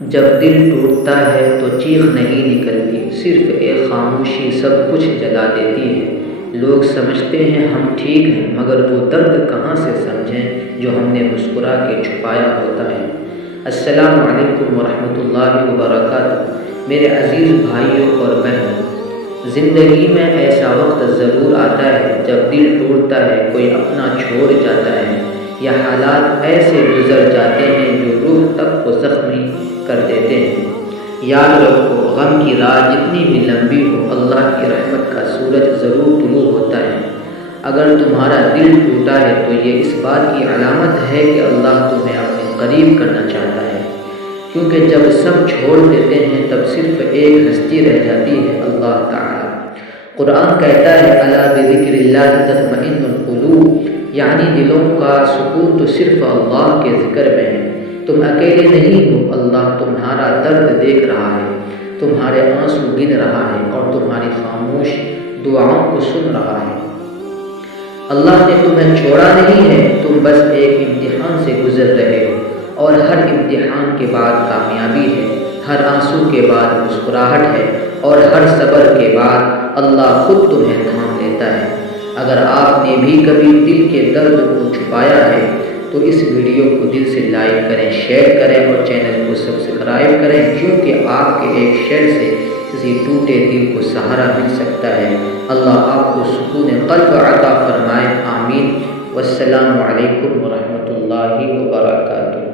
جب دل ٹوٹتا ہے تو چیخ نہیں نکلتی، صرف ایک خاموشی سب کچھ جلا دیتی ہے۔ لوگ سمجھتے ہیں ہم ٹھیک ہیں، مگر وہ درد کہاں سے سمجھیں جو ہم نے مسکرا کے چھپایا ہوتا ہے۔ السلام علیکم ورحمۃ اللہ وبرکاتہ۔ میرے عزیز بھائیوں اور بہنوں، زندگی میں ایسا وقت ضرور آتا ہے جب دل ٹوٹتا ہے، کوئی اپنا چھوڑ جاتا ہے یا حالات ایسے گزر جاتے ہیں جو روح تک کو زخمی کر دیتے ہیں۔ یاد رکھو، غم کی رات جتنی بھی لمبی ہو، اللہ کی رحمت کا سورج ضرور طلوع ہوتا ہے۔ اگر تمہارا دل ٹوٹا ہے تو یہ اس بات کی علامت ہے کہ اللہ تمہیں اپنے قریب کرنا چاہتا ہے، کیونکہ جب سب چھوڑ دیتے ہیں تب صرف ایک ہستی رہ جاتی ہے، اللہ تعالی۔ قرآن کہتا ہے الا بذکر اللہ تطمئن القلوب، یعنی دلوں کا سکون تو صرف اللہ کے ذکر میں ہے۔ تم اکیلے نہیں ہو، اللہ تمہارا درد دیکھ رہا ہے، تمہارے آنسو گن رہا ہے اور تمہاری خاموش دعاؤں کو سن رہا ہے۔ اللہ نے تمہیں چھوڑا نہیں ہے، تم بس ایک امتحان سے گزر رہے ہو، اور ہر امتحان کے بعد کامیابی ہے، ہر آنسو کے بعد مسکراہٹ ہے، اور ہر صبر کے بعد اللہ خود تمہیں تھام لیتا ہے۔ اگر آپ نے بھی کبھی دل کے درد کو چھپایا ہے تو اس ویڈیو کو دل سے لائک کریں، شیئر کریں اور چینل کو سبسکرائب کریں، کیونکہ آپ کے ایک شیئر سے کسی ٹوٹے دل کو سہارا مل سکتا ہے۔ اللہ آپ کو سکون قلب عطا فرمائے، آمین۔ والسلام علیکم ورحمۃ اللہ وبرکاتہ۔